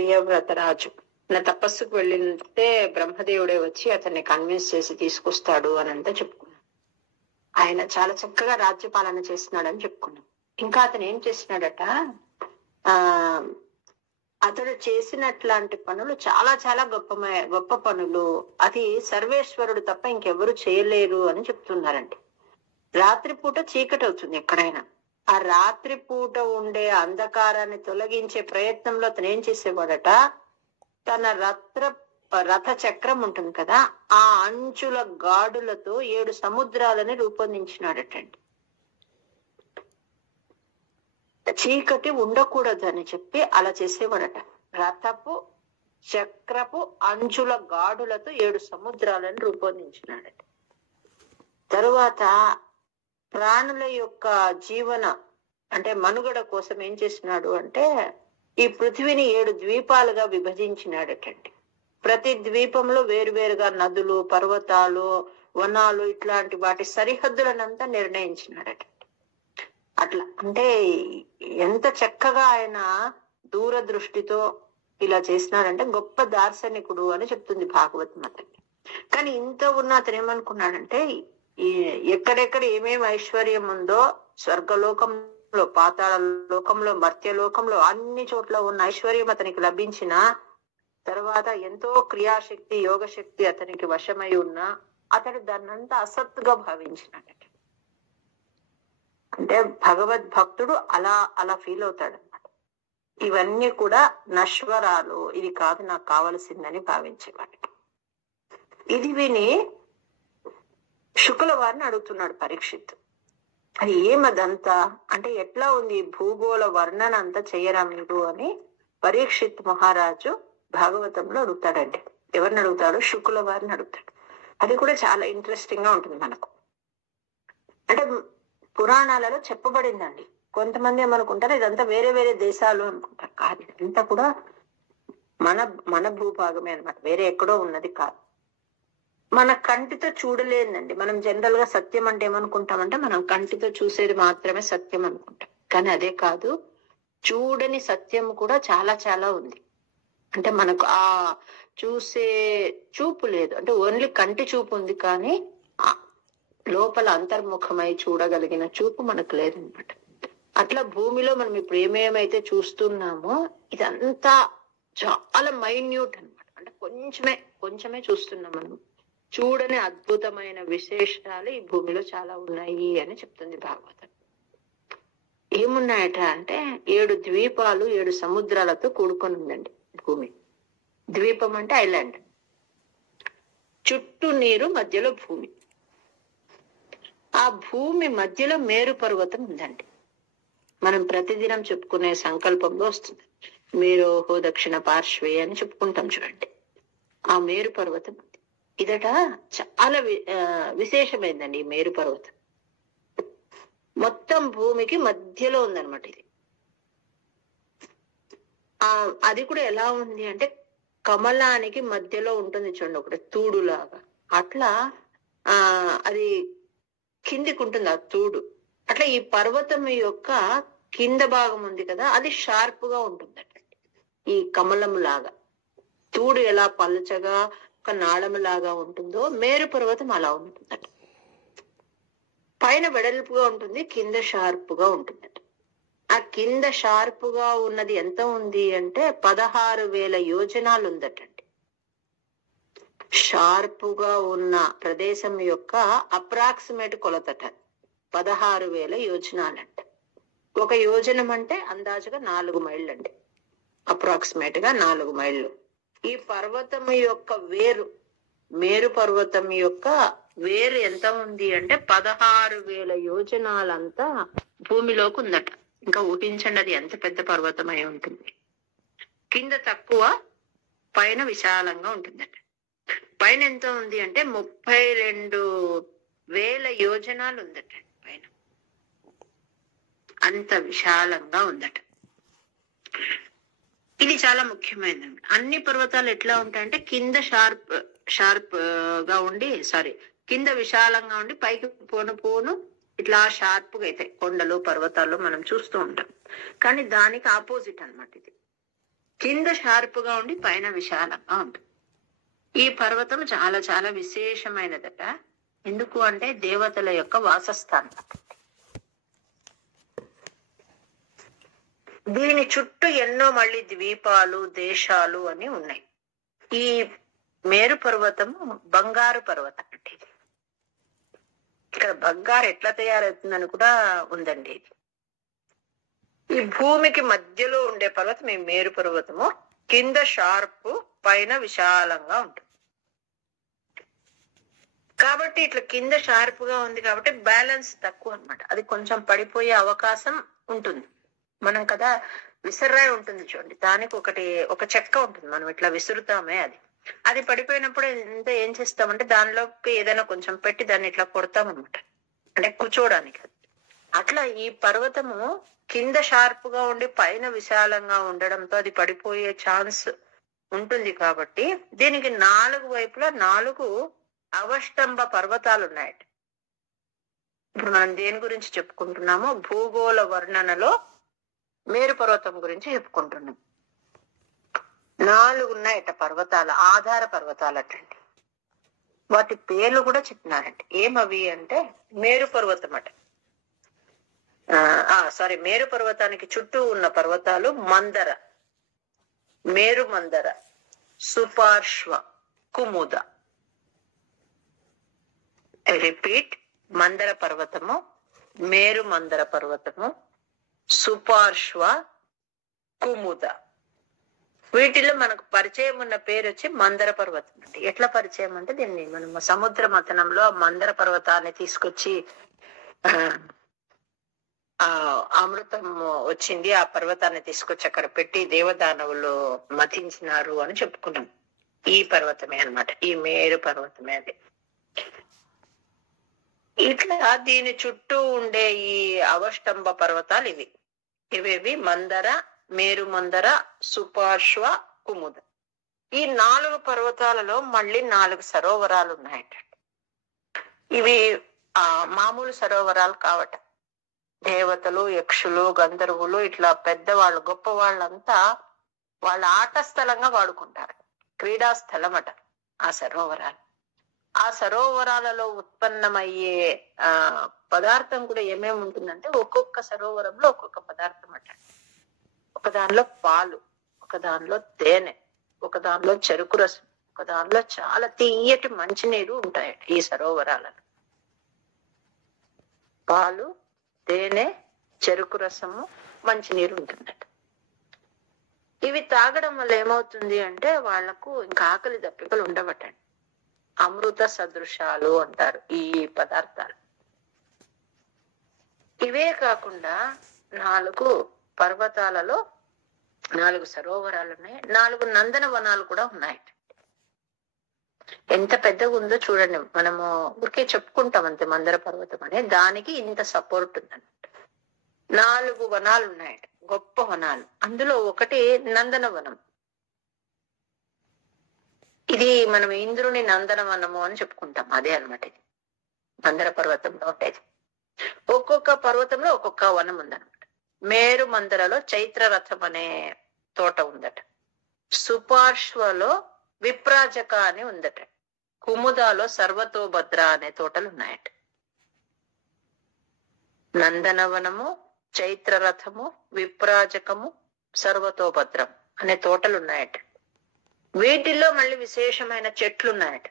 ప్రియవ్రతరాజు నా తపస్సుకు వెళ్ళితే బ్రహ్మదేవుడే వచ్చి అతన్ని కన్విన్స్ చేసి తీసుకొస్తాడు అని అంతా చెప్పుకున్నాం. ఆయన చాలా చక్కగా రాజ్యపాలన చేస్తున్నాడని చెప్పుకున్నాం. ఇంకా అతను ఏం చేస్తున్నాడట, అతడు చేసినట్లాంటి పనులు చాలా చాలా గొప్ప పనులు, అది సర్వేశ్వరుడు తప్ప ఇంకెవరు చేయలేరు అని చెప్తున్నారండి. రాత్రిపూట చీకటి అవుతుంది ఎక్కడైనా. ఆ రాత్రిపూట ఉండే అంధకారాన్ని తొలగించే ప్రయత్నంలో అతను ఏం చేసేవాడట, తన రథ చక్రం ఉంటుంది కదా, ఆ అంచుల గాడులతో 7 సముద్రాలని రూపొందించినాడటండి. చీకటి ఉండకూడదు అని చెప్పి అలా చేసేవాడట. రథపు చక్రపు అంచుల గాడులతో 7 సముద్రాలను రూపొందించినాడట. తరువాత ప్రాణుల యొక్క జీవన అంటే మనుగడ కోసం ఏం చేసినాడు అంటే, ఈ పృథివిని 7 ద్వీపాలుగా విభజించినాడటండి. ప్రతి ద్వీపంలో వేరువేరుగా నదులు, పర్వతాలు, వనాలు ఇట్లాంటి వాటి సరిహద్దులనంతా నిర్ణయించినాడట. అట్లా అంటే ఎంత చక్కగా ఆయన దూరదృష్టితో ఇలా చేసినాడంటే గొప్ప దార్శనికుడు అని చెప్తుంది భాగవతం అతన్ని. కానీ ఇంత ఉన్న అతను ఏమనుకున్నాడంటే, ఎక్కడెక్కడ ఏమేమి ఐశ్వర్యం ఉందో స్వర్గలోకంలో, పాతాళ లోకంలో, మర్త్యలోకంలో అన్ని చోట్ల ఉన్న ఐశ్వర్యం అతనికి లభించిన తర్వాత ఎంతో క్రియాశక్తి, యోగశక్తి అతనికి వశమై ఉన్నా అతడు దాన్నంతా అసత్తుగా భావించినాడట. అంటే భగవద్భక్తుడు అలా ఫీల్ అవుతాడు అనమాట. ఇవన్నీ కూడా నశ్వరాలు, ఇది కాదు నాకు కావలసిందని భావించేవాడు. ఇది విని శుకుల వారిని అడుగుతున్నాడు పరీక్షిత్, అది ఏమదంతా అంటే ఎట్లా ఉంది, భూగోళ వర్ణన అంతా చెయ్యరా మీరు అని పరీక్షిత్ మహారాజు భాగవతంలో అడుగుతాడండి. ఎవరిని అడుగుతాడు? శుకుల వారిని అడుగుతాడు. అది కూడా చాలా ఇంట్రెస్టింగ్ గా ఉంటుంది మనకు. అంటే పురాణాలలో చెప్పబడిందండి. కొంతమంది ఏమనుకుంటారు ఇదంతా వేరే వేరే దేశాలు అనుకుంటారు. కాదు, ఇదంతా కూడా మన భూభాగమే అనమాట, వేరే ఎక్కడో ఉన్నది కాదు. మన కంటితో చూడలేదండి. మనం జనరల్ గా సత్యం అంటే ఏమనుకుంటామంటే, మనం కంటితో చూసేది మాత్రమే సత్యం అనుకుంటాం. కానీ అదే కాదు, చూడని సత్యం కూడా చాలా చాలా ఉంది. అంటే మనకు ఆ చూసే చూపు లేదు, అంటే ఓన్లీ కంటి చూపు ఉంది, కానీ లోపల అంతర్ముఖమై చూడగలిగిన చూపు మనకు లేదనమాట. అట్లా భూమిలో మనం ఇప్పుడు ఏమేమైతే చూస్తున్నామో ఇదంతా చాలా మైన్యూట్ అనమాట. అంటే కొంచెమే చూస్తున్నాం మనం. చూడని అద్భుతమైన విశేషాలు ఈ భూమిలో చాలా ఉన్నాయి అని చెప్తుంది భాగవతం. ఏమున్నాయట అంటే 7 ద్వీపాలు 7 సముద్రాలతో కూడుకొని ఉందండి భూమి. ద్వీపం అంటే ఐలాండ్, చుట్టూ నీరు, మధ్యలో భూమి. ఆ భూమి మధ్యలో మేరు పర్వతం ఉందండి. మనం ప్రతిదినం చెప్పుకునే సంకల్పంలో వస్తుంది, మేరోహో దక్షిణ పార్శ్వే అని చెప్పుకుంటాం చూడండి. ఆ మేరు పర్వతం ఉంది. ఇదట చాలా విశేషమైందండి ఈ మేరు పర్వతం. మొత్తం భూమికి మధ్యలో ఉందన్నమాట ఇది. అది కూడా ఎలా ఉంది అంటే, కమలానికి మధ్యలో ఉంటుంది చూడండి ఒకటి తూడులాగా, అట్లా అది కిందికి ఉంటుంది ఆ తూడు. అట్లా ఈ పర్వతం యొక్క కింద భాగం ఉంది కదా, అది షార్ప్ గా ఉంటుందట. ఈ కమలం లాగా తూడు ఎలా పలచగా ఒక నాళము లాగా ఉంటుందో మేరు పర్వతం అలా ఉంటుందట. పైన వెడల్పుగా ఉంటుంది, కింద షార్ప్ గా ఉంటుందట. ఆ కింద షార్ప్ గా ఉన్నది ఎంత ఉంది అంటే 16,000 యోజనాలు ఉందటండి. షార్ప్ గా ఉన్న ప్రదేశం యొక్క అప్రాక్సిమేట్ కొలతట 16,000 యోజనాలంట. ఒక యోజనం అంటే అందాజుగా 4 మైళ్ళు అండి, అప్రాక్సిమేట్ గా 4 మైళ్ళు. ఈ పర్వతం యొక్క వేరు, మేరు పర్వతం యొక్క వేరు ఎంత ఉంది అంటే 16,000 యోజనాలంతా భూమిలోకి ఉందట. ఇంకా ఊహించండి అది ఎంత పెద్ద పర్వతం అయి ఉంటుంది. కింద తక్కువ, పైన విశాలంగా ఉంటుందట. పైన ఎంత ఉంది అంటే 32,000 యోజనాలు ఉందట పైన. అంత విశాలంగా ఉందట. ఇది చాలా ముఖ్యమైనది. అన్ని పర్వతాలు ఎట్లా ఉంటాయంటే కింద షార్ప్ గా ఉండి, కింద విశాలంగా ఉండి పైకి పోను ఇట్లా షార్ప్ గా అయితే కొండలు పర్వతాలు మనం చూస్తూ ఉంటాం. కానీ దానికి ఆపోజిట్ అన్నమాట ఇది. కింద షార్పుగా ఉండి పైన విశాలంగా ఉంటుంది. ఈ పర్వతం చాలా చాలా విశేషమైనదట. ఎందుకు అంటే దేవతల యొక్క వాసస్థానం. దీని చుట్టూ ఎన్నో మళ్ళీ ద్వీపాలు, దేశాలు అని ఉన్నాయి. ఈ మేరు పర్వతము బంగారు పర్వతం అంటే ఇక్కడ బంగారు ఎట్లా తయారవుతుందని కూడా ఉందండి. ఈ భూమికి మధ్యలో ఉండే పర్వతం ఈ మేరు పర్వతము. కింద షార్ప్, పైన విశాలంగా ఉంటుంది. కాబట్టి ఇట్లా కింద షార్ప్ గా ఉంది కాబట్టి బ్యాలెన్స్ తక్కువ అన్నమాట. అది కొంచెం పడిపోయే అవకాశం ఉంటుంది. మనం కదా విసర్రాయి ఉంటుంది చూడండి, దానికి ఒక చెక్క ఉంటుంది, మనం ఇట్లా విసురుతామే, అది పడిపోయినప్పుడు ఏం చేస్తామంటే దానిలోకి ఏదైనా కొంచెం పెట్టి దాన్ని ఇట్లా కొడతామన్నమాట, అంటే కూర్చోడానికి. అట్లా ఈ పర్వతము కింద షార్ప్ గా ఉండి పైన విశాలంగా ఉండడంతో అది పడిపోయే ఛాన్స్ ఉంటుంది. కాబట్టి దీనికి 4 వైపులా 4 అవష్టంభ పర్వతాలు ఉన్నాయి. ఇప్పుడు మనం దేని గురించి చెప్పుకుంటున్నామో భూగోళ వర్ణనలో మేరు పర్వతం గురించి చెప్పుకుంటున్నాం. 4 ఉన్నాయట పర్వతాలు, ఆధార పర్వతాలటండి. వాటి పేర్లు కూడా చెప్పినారండి. ఏమవి అంటే మేరు పర్వతం అట. మేరు పర్వతానికి చుట్టూ ఉన్న పర్వతాలు మందర, మేరు మందర, సుపార్శ్వ, కుముద. రిపీట్: మందర పర్వతము, మేరు మందర పర్వతము, సుపార్శ్వ, కుముద. వీటిలో మనకు పరిచయం ఉన్న పేరు వచ్చి మందర పర్వతం అండి. ఎట్లా పరిచయం అంటే దీన్ని మనం సముద్ర మథనంలో మందర పర్వతాన్ని తీసుకొచ్చి అమృతం వచ్చింది, ఆ పర్వతాన్ని తీసుకొచ్చి అక్కడ పెట్టి దేవదానవులు మథించినారు అని చెప్పుకున్నాం. ఈ పర్వతమే అన్నమాట, ఈ మేరు పర్వతమే అది. ఇట్లా దీని చుట్టూ ఉండే ఈ అవష్టంభ పర్వతాలు ఇవేవి మందర, మేరు మందర, సుపార్శ్వ, కుముద. ఈ 4 పర్వతాలలో మళ్ళీ 4 సరోవరాలు ఉన్నాయట. ఇవి మామూలు సరోవరాలు కావట. దేవతలు, యక్షులు, గంధర్వులు ఇట్లా పెద్దవాళ్ళు, గొప్ప వాళ్ళంతా వాళ్ళ ఆట స్థలంగా వాడుకుంటారు. క్రీడా స్థలం అట ఆ సరోవరాలు. ఆ సరోవరాలలో ఉత్పన్నమయ్యే పదార్థం కూడా ఏమేమి ఉంటుందంటే ఒక్కొక్క సరోవరంలో ఒక్కొక్క పదార్థం అట. ఒక దానిలో పాలు, ఒక దానిలో తేనె, ఒక దానిలో చెరుకు రసం, ఒక దానిలో చాలా తీయటి మంచినీరు ఉంటాయట. ఈ సరోవరాలలో పాలు, తేనె, చెరుకు రసము, మంచినీరు ఉంటుందట. ఇవి తాగడం వల్ల ఏమవుతుంది అంటే వాళ్లకు ఇంకా ఆకలి దప్పికలు ఉండవటండి. అమృత సదృశాలు అంటారు ఈ పదార్థాలు. ఇవే కాకుండా 4 పర్వతాలలో 4 సరోవరాలు ఉన్నాయి. 4 నందనవనాలు కూడా ఉన్నాయి. ఎంత పెద్దగా ఉందో చూడండి. మనము ఊరికే చెప్పుకుంటాం అంతే మందర పర్వతం అనే, దానికి ఇంత సపోర్ట్ ఉందన్నమాట. 4 వనాలు ఉన్నాయట, గొప్ప వనాలు. అందులో ఒకటి నందనవనం. ఇది మనం ఇంద్రుని నందనవనము అని చెప్పుకుంటాం, అదే అన్నమాట. ఇది మందర పర్వతంలో ఉండేది. ఒక్కొక్క పర్వతంలో ఒక్కొక్క వనం ఉందన్నమాట. మేరు మందరలో చైత్రరథం అనే తోట ఉందట. సుపార్శ్వలో విప్రాజక అని ఉందట. కుముదాలో సర్వతోభద్ర అనే తోటలు ఉన్నాయట. నందనవనము, చైత్రరథము, విప్రాజకము, సర్వతోభద్రం అనే తోటలు ఉన్నాయట. వీటిల్లో మళ్ళీ విశేషమైన చెట్లు ఉన్నాయట.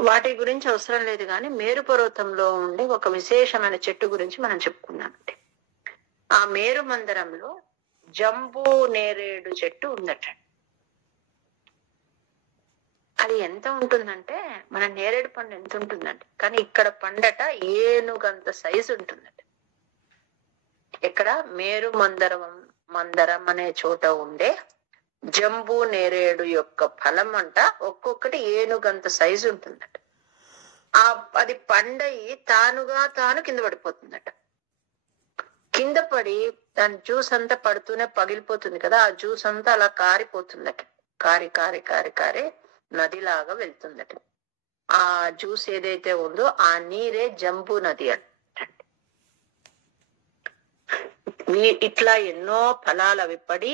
వాటి గురించి అవసరం లేదు కానీ మేరు పర్వతంలో ఉండే ఒక విశేషమైన చెట్టు గురించి మనం చెప్పుకున్నామంటే, ఆ మేరు మందరంలో జంబూ నేరేడు చెట్టు ఉందట. అది ఎంత ఉంటుందంటే మన నేరేడు పండు ఎంత ఉంటుందండి, కానీ ఇక్కడ పండట ఏనుగంత సైజు ఉంటుందట. ఇక్కడ మేరు మందరం అనే చోట ఉండే జంబూ నేరేడు యొక్క ఫలం అంట ఒక్కొక్కటి ఏనుగంత సైజు ఉంటుందట. అది పండయి తాను కింద పడిపోతుందట. కింద పడి దాని జ్యూస్ అంతా పడుతూనే పగిలిపోతుంది కదా, ఆ జ్యూస్ అంతా అలా కారిపోతుందట. కారి కారి కారి కారి నదిలాగా వెళ్తుందట. ఆ జ్యూస్ ఏదైతే ఉందో ఆ నీరే జంబూ నది అంట. ఇట్లా ఎన్నో ఫలాలు అవి పడి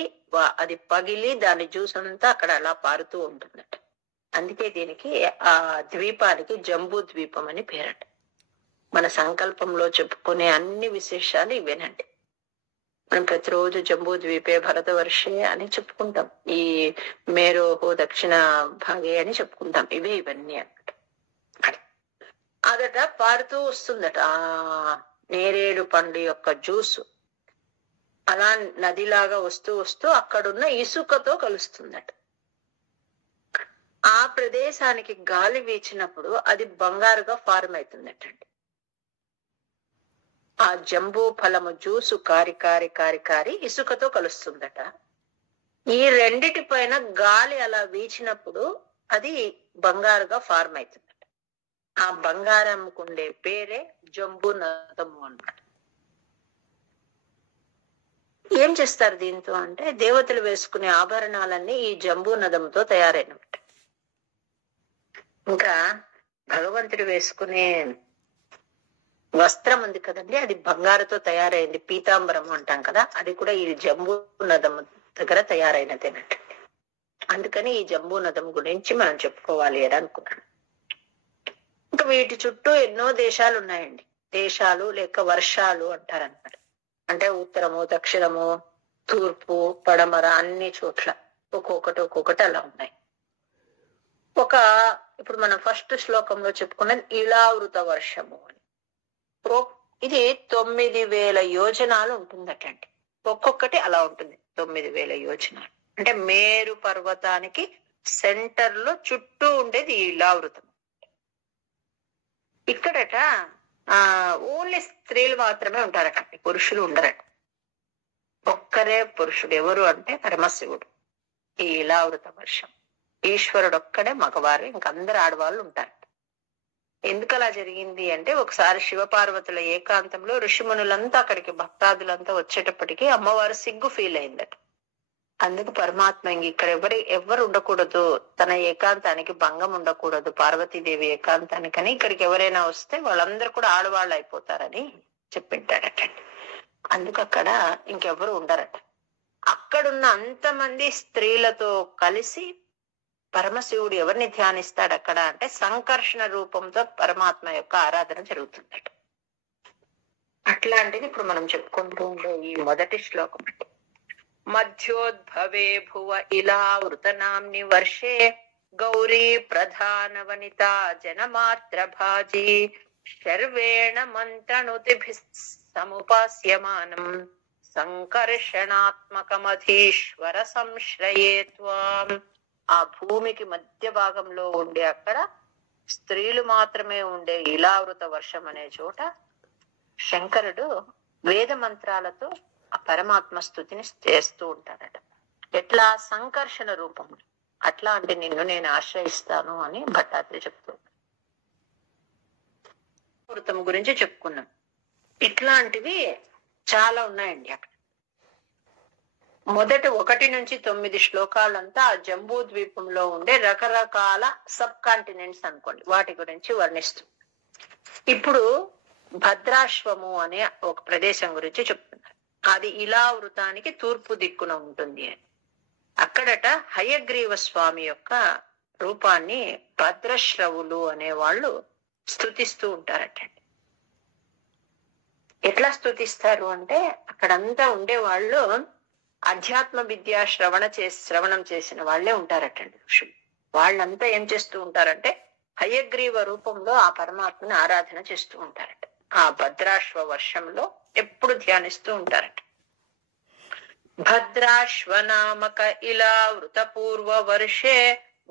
అది పగిలి దాని జ్యూస్ అంతా అక్కడ అలా పారుతూ ఉంటుందట. అందుకే దీనికి ఆ ద్వీపానికి జంబూ ద్వీపం అని పేరట. మన సంకల్పంలో చెప్పుకునే అన్ని విశేషాలు ఇవేనండి. మనం ప్రతిరోజు జంబూ ద్వీపే భరతవర్షే అని చెప్పుకుంటాం, ఈ మేరోహో దక్షిణ భాగే అని చెప్పుకుంటాం. ఇవన్నీ అన్నమాట. అదట పారుతూ వస్తుందట ఆ నేరేడు పండు యొక్క జ్యూసు. అలా నదిలాగా వస్తూ వస్తూ అక్కడున్న ఇసుకతో కలుస్తుందట. ఆ ప్రదేశానికి గాలి వీచినప్పుడు అది బంగారుగా ఫార్మ్ అవుతుందటండి. ఆ జంబూ ఫలము జ్యూసు కారి కారి కారి కారి ఇసుకతో కలుస్తుందట. ఈ రెండిటి పైన గాలి అలా వీచినప్పుడు అది బంగారుగా ఫార్మ్ అవుతుందట. ఆ బంగారంకుండే పేరే జంబూ నదము అన్నమాట. ఏం చేస్తారు దీంతో అంటే, దేవతలు వేసుకునే ఆభరణాలన్నీ ఈ జంబూ నదంతో తయారైనవి. ఇంకా భగవంతుడు వేసుకునే వస్త్రం ఉంది కదండి, అది బంగారుతో తయారైంది, పీతాంబరం అంటాం కదా, అది కూడా ఈ జంబూ నదం దగ్గర తయారైనదేనట. అందుకని ఈ జంబూ నదం గురించి మనం చెప్పుకోవాలి అని అనుకున్నాను. ఇంకా వీటి చుట్టూ ఎన్నో దేశాలు ఉన్నాయండి. దేశాలు లేక వర్షాలు అంటారన్నమాట. అంటే ఉత్తరము, దక్షిణము, తూర్పు, పడమర అన్ని చోట్ల ఒక్కొక్కటి అలా ఉన్నాయి. ఇప్పుడు మనం ఫస్ట్ శ్లోకంలో చెప్పుకున్నది ఇళావృత వర్షము అని. ఇది 9,000 యోజనాలు ఉంటుందటండి. ఒక్కొక్కటి అలా ఉంటుంది, 9,000 యోజనాలు. అంటే మేరు పర్వతానికి సెంటర్ లో చుట్టూ ఉండేది ఇళావృతం. ఇక్కడట ఓన్లీ స్త్రీలు మాత్రమే ఉంటారట, పురుషులు ఉండరట. ఒక్కరే పురుషుడు. ఎవరు అంటే పరమశివుడు. ఈ ఇళావృత వర్షం ఈశ్వరుడు ఒక్కడే మగవారు, ఇంకందరు ఆడవాళ్ళు ఉంటారు. ఎందుకు అలా జరిగింది అంటే, ఒకసారి శివపార్వతుల ఏకాంతంలో ఋషిమునులంతా అక్కడికి భక్తాదులంతా వచ్చేటప్పటికి అమ్మవారు సిగ్గు ఫీల్ అయిందట. అందుకు పరమాత్మ ఇక్కడ ఎవరు ఉండకూడదు, తన ఏకాంతానికి భంగం ఉండకూడదు, పార్వతీదేవి ఏకాంతానికని ఇక్కడికి ఎవరైనా వస్తే వాళ్ళందరూ కూడా ఆడవాళ్ళు అయిపోతారని చెప్పింటాడటండి. అందుకు అక్కడ ఇంకెవరు ఉండరట. అక్కడున్న అంతమంది స్త్రీలతో కలిసి పరమశివుడు ఎవరిని ధ్యానిస్తాడు అక్కడ అంటే, సంకర్షణ రూపంతో పరమాత్మ యొక్క ఆరాధన జరుగుతుందట. అట్లాంటిది ఇప్పుడు మనం చెప్పుకుంటూ ఉండే ఈ మొదటి శ్లోకం. మధ్యోద్భవే భువ ఇళావృత నామ్ని వర్షే గౌరీ ప్రధాన వనిత జనమాత్ర భాజీ శర్వేణ మంత్రణుతిభిః సముపాస్యమానం సంకర్షణాత్మకమధీశ్వర సంశ్రయే త్వాం. ఆ భూమికి మధ్య భాగంలో ఉండే అక్కడ స్త్రీలు మాత్రమే ఉండే ఇళావృత వర్షం అనే చోట శంకరుడు వేద మంత్రాలతో ఆ పరమాత్మ స్థుతిని చేస్తూ ఉంటాడట. ఎట్లా? సంకర్షణ రూపంలో. అట్లా అంటే నిన్ను నేను ఆశ్రయిస్తాను అని భట్టాత్రి చెప్తూ వృతం గురించి చెప్పుకున్నాం. ఇట్లాంటివి చాలా ఉన్నాయండి అక్కడ. మొదటి 1 నుంచి 9 శ్లోకాలంతా ఆ జంబూ ద్వీపంలో ఉండే రకరకాల సబ్ కాంటినెంట్స్ అనుకోండి, వాటి గురించి వర్ణిస్తుంది. ఇప్పుడు భద్రాశ్వము అనే ఒక ప్రదేశం గురించి చెప్తున్నారు. అది ఇళావృతానికి తూర్పు దిక్కున ఉంటుంది అని. అక్కడట హయగ్రీవ స్వామి యొక్క రూపాన్ని భద్రశ్రవులు అనే వాళ్ళు స్తుతిస్తూ ఉంటారటండి. ఎట్లా అంటే, అక్కడంతా ఉండే వాళ్ళు అధ్యాత్మ విద్యా శ్రవణం చేసిన వాళ్లే ఉంటారటండి ఋషులు. వాళ్ళంతా ఏం చేస్తూ ఉంటారంటే, హయగ్రీవ రూపంలో ఆ పరమాత్మని ఆరాధన చేస్తూ ఉంటారట. ఆ భద్రాశ్వ వర్షంలో ఎప్పుడు ధ్యానిస్తూ ఉంటారట. భద్రాశ్వనామక ఇళావృత పూర్వ వర్షే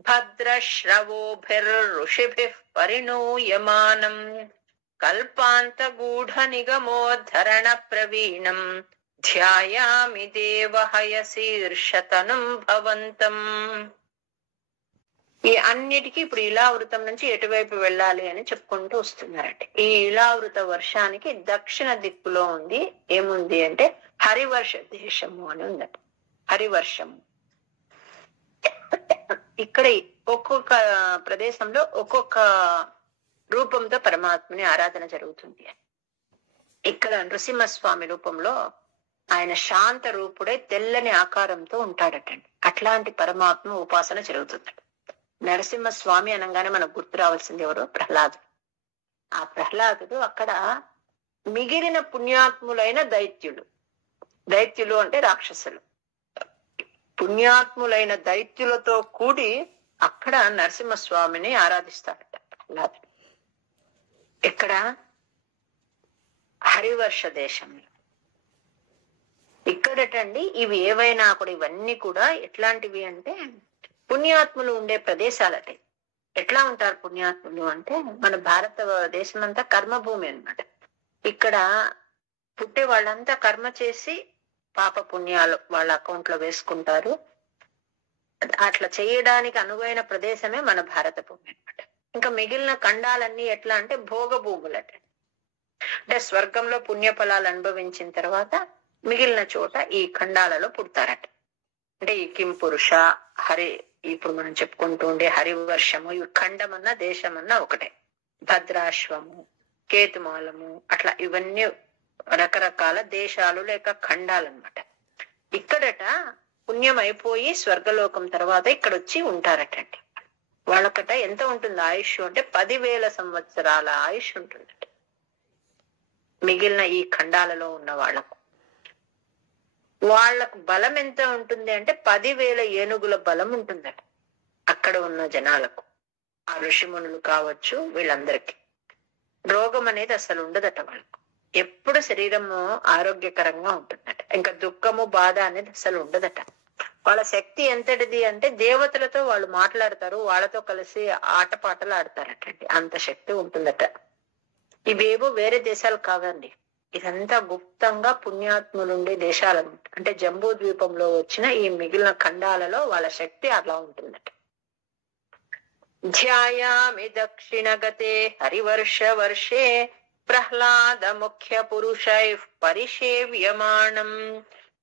భద్రశ్రవోభిర్ఋషిభిః పరిణూయమానం కల్పాంత గూఢ నిగమోద్ధరణ ప్రవీణం ధ్యాయామి దేవ హయశీర్షతనం భవంతం. ఈ అన్నిటికీ ఇప్పుడు ఇళావృతం నుంచి ఎటువైపు వెళ్ళాలి అని చెప్పుకుంటూ వస్తున్నారంటే, ఈ ఇళావృత వర్షానికి దక్షిణ దిక్కులో ఉంది ఏముంది అంటే హరివర్ష దేశము అని ఉందట. హరివర్షము. ఇక్కడ ఒక్కొక్క ప్రదేశంలో ఒక్కొక్క రూపంతో పరమాత్మని ఆరాధన జరుగుతుంది. ఇక్కడ నృసింహస్వామి రూపంలో ఆయన శాంత రూపుడై తెల్లని ఆకారంతో ఉంటాడటండి. అట్లాంటి పరమాత్మ ఉపాసన జరుగుతుంది. నరసింహస్వామి అనగానే మనకు గుర్తు రావాల్సింది ఎవరు? ప్రహ్లాదుడు. ఆ ప్రహ్లాదుడు అక్కడ మిగిలిన పుణ్యాత్ములైన దైత్యులు అంటే రాక్షసులు, పుణ్యాత్ములైన దైత్యులతో కూడి అక్కడ నరసింహస్వామిని ఆరాధిస్తాడట ప్రహ్లాదుడు. ఇక్కడ హరివర్ష దేశంలో ఇక్కడటండి ఇవి ఏవైనా కూడా ఇవన్నీ కూడా ఎట్లాంటివి అంటే పుణ్యాత్ములు ఉండే ప్రదేశాలట. ఎట్లా ఉంటారు పుణ్యాత్ములు అంటే మన భారతదేశం అంతా కర్మభూమి అన్నమాట. ఇక్కడ పుట్టే వాళ్ళంతా కర్మ చేసి పాప పుణ్యాలు వాళ్ళ అకౌంట్ లో వేసుకుంటారు. అట్లా చేయడానికి అనువైన ప్రదేశమే మన భారత భూమి అన్నమాట. ఇంకా మిగిలిన ఖండాలన్నీ ఎట్లా అంటే భోగ భూములట. అంటే స్వర్గంలో పుణ్య ఫలాలు అనుభవించిన తర్వాత మిగిలిన చోట ఈ ఖండాలలో పుడతారట. అంటే ఈ కింపురుష హరి, ఇప్పుడు మనం చెప్పుకుంటూ ఉండే హరివర్షము, ఈ ఖండమన్నా దేశమన్నా ఒకటే. భద్రాశ్వము, కేతుమాలము, అట్లా ఇవన్నీ రకరకాల దేశాలు లేక ఖండాలు అన్నమాట. ఇక్కడట పుణ్యం అయిపోయి స్వర్గలోకం తర్వాత ఇక్కడ వచ్చి ఉంటారటండి. వాళ్ళకట ఎంత ఉంటుంది ఆయుష్ అంటే 10,000 సంవత్సరాల ఆయుష్ ఉంటుందట మిగిలిన ఈ ఖండాలలో ఉన్న వాళ్ళకు బలం ఎంత ఉంటుంది అంటే 10,000 ఏనుగుల బలం ఉంటుందట అక్కడ ఉన్న జనాలకు. ఆ ఋషిమునులు కావచ్చు, వీళ్ళందరికీ రోగం అనేది అసలు ఉండదట. వాళ్ళకు ఎప్పుడు శరీరము ఆరోగ్యకరంగా ఉంటుందట. ఇంకా దుఃఖము బాధ అనేది అసలు ఉండదట. వాళ్ళ శక్తి ఎంతటిది అంటే దేవతలతో వాళ్ళు మాట్లాడతారు, వాళ్ళతో కలిసి ఆటపాటలు ఆడతారటండి. అంత శక్తి ఉంటుందట. ఇవేవో వేరే దేశాలు కావండి, ఇదంతా గుప్తంగా పుణ్యాత్ములుండే దేశాలు. అంటే జంబూ ద్వీపంలో వచ్చిన ఈ మిగిలిన ఖండాలలో వాళ్ళ శక్తి అలా ఉంటుందట. ధ్యాయామి దక్షిణగతే హరివర్ష వర్షే ప్రహ్లాద ముఖ్య పురుషై పరిషేవ్యమాణం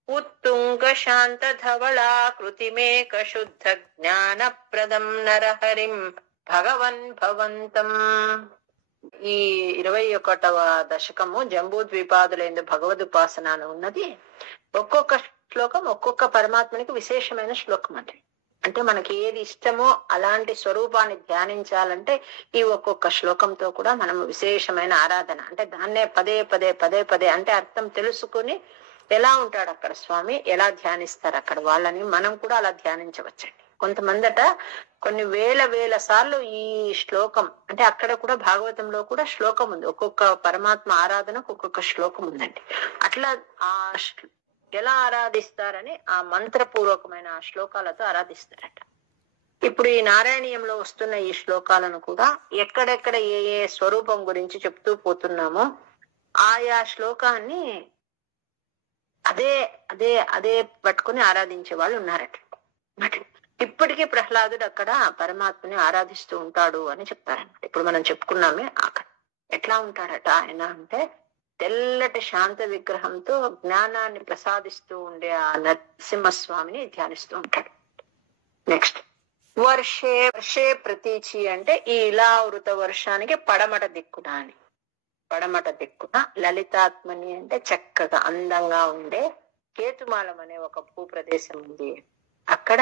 ఉత్తుంగ శాంత ధవళాకృతిమేక శుద్ధ జ్ఞానప్రదం నరహరిం భగవన్ భవంతం. ఈ 21వ దశకము జంబూ ద్వీపాదులందు భగవదుపాసన అని ఉన్నది. ఒక్కొక్క శ్లోకం ఒక్కొక్క పరమాత్మనికి విశేషమైన శ్లోకం అండి. అంటే మనకి ఏది ఇష్టమో అలాంటి స్వరూపాన్ని ధ్యానించాలంటే ఈ ఒక్కొక్క శ్లోకంతో కూడా మనం విశేషమైన ఆరాధన, అంటే దాన్నే పదే పదే అంటే అర్థం తెలుసుకుని ఎలా ఉంటాడు అక్కడ స్వామి, ఎలా ధ్యానిస్తారు అక్కడ వాళ్ళని మనం కూడా అలా ధ్యానించవచ్చండి. కొంతమందట కొన్ని వేల సార్లు ఈ శ్లోకం, అంటే అక్కడ కూడా భాగవతంలో కూడా శ్లోకం ఉంది, ఒక్కొక్క పరమాత్మ ఆరాధనకు ఒక్కొక్క శ్లోకం ఉందండి. అట్లా ఆ ఎలా ఆరాధిస్తారని ఆ మంత్రపూర్వకమైన ఆ శ్లోకాలతో ఆరాధిస్తారట. ఇప్పుడు ఈ నారాయణీయంలో వస్తున్న ఈ శ్లోకాలను కూడా ఎక్కడెక్కడ ఏ స్వరూపం గురించి చెప్తూ పోతున్నామో ఆయా శ్లోకాన్ని అదే అదే అదే పట్టుకుని ఆరాధించే వాళ్ళు ఉన్నారట. ఇప్పటికీ ప్రహ్లాదుడు అక్కడ పరమాత్మని ఆరాధిస్తూ ఉంటాడు అని చెప్తారన్నమాట. ఇప్పుడు మనం చెప్పుకున్నామే అక్కడ ఎట్లా ఉంటాడట ఆయన అంటే తెల్లటి శాంత విగ్రహంతో జ్ఞానాన్ని ప్రసాదిస్తూ ఉండే ఆ నరసింహస్వామిని ధ్యానిస్తూ ఉంటాడు. నెక్స్ట్ వర్షే ప్రతీచి అంటే ఈ ఇలావృత వర్షానికి పడమట దిక్కున అని. పడమట దిక్కున లలితాత్మని అంటే చక్కగా అందంగా ఉండే కేతుమాలం అనే ఒక భూప్రదేశం ఉంది. అక్కడ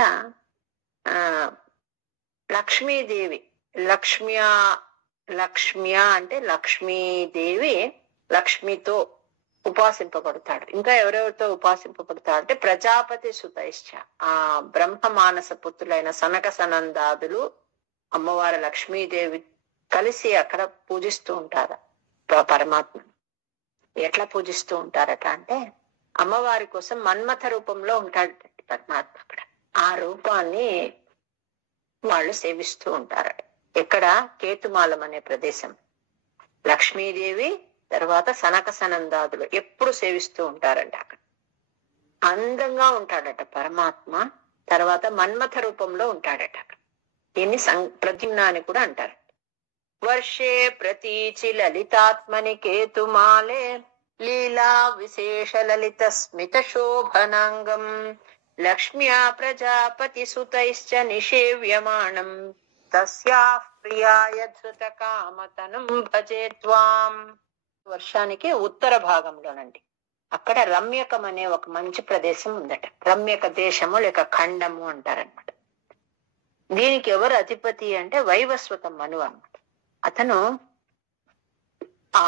లక్ష్మీదేవి, లక్ష్మ్యా అంటే లక్ష్మీదేవి లక్ష్మితో ఉపాసింపబడతాడు. ఇంకా ఎవరెవరితో ఉపాసింపబడతాడు అంటే ప్రజాపతి సుతైశ్చ, ఆ బ్రహ్మ మానస పుత్రులైన సనక సనందాదులు అమ్మవారి లక్ష్మీదేవి కలిసి అక్కడ పూజిస్తూ ఉంటారు పరమాత్మ. ఎట్లా పూజిస్తూ ఉంటారట అంటే అమ్మవారి కోసం మన్మథ రూపంలో ఉంటాడు పరమాత్మ. అక్కడ ఆ రూపాన్ని వాళ్ళు సేవిస్తూ ఉంటారు. ఎక్కడ? కేతుమాలం అనే ప్రదేశం. లక్ష్మీదేవి తర్వాత సనక సనందాదులు ఎప్పుడు సేవిస్తూ ఉంటారంట. అక్కడ అందంగా ఉంటాడట పరమాత్మ. తర్వాత మన్మథ రూపంలో ఉంటాడట. దీన్ని ప్రద్యుమ్న అని కూడా అంటారు. వర్షే ప్రతీచి లలితాత్మని కేతుమాలే లీలా విశేష లలిత స్మిత శోభనాంగం లక్ష్మ్యా ప్రజాపతి సుతైశ్చ నిషేవ్యమాణం తస్యాః ప్రియాయ ధృత కామతనం భజే త్వాం. వర్షానికి ఉత్తర భాగంలోనండి. అక్కడ రమ్యకం అనే ఒక మంచి ప్రదేశం ఉందట. రమ్యక దేశము లేక ఖండము అంటారనమాట. దీనికి ఎవరు అధిపతి అంటే వైవస్వత మనువు అన్నమాట. అతను ఆ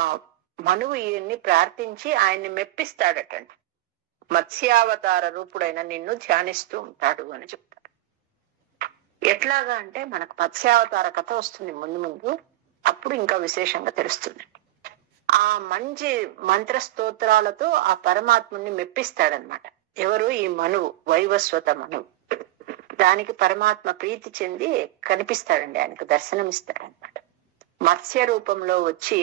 మనువు ఈయన్ని ప్రార్థించి ఆయన్ని మెప్పిస్తాడటండి. మత్స్యావతార రూపుడైన నిన్ను ధ్యానిస్తూ ఉంటాడు అని చెప్తాడు. ఎట్లాగా అంటే మనకు మత్స్యావతార కథ వస్తుంది ముందు ముందు, అప్పుడు ఇంకా విశేషంగా తెలుస్తుంది. ఆ మంచి మంత్ర స్తోత్రాలతో ఆ పరమాత్ముని మెప్పిస్తాడనమాట. ఎవరు? ఈ మనువు, వైవస్వత మనువు. దానికి పరమాత్మ ప్రీతి చెంది కనిపిస్తాడండి, ఆయనకు దర్శనమిస్తాడనమాట. మత్స్య రూపంలో వచ్చి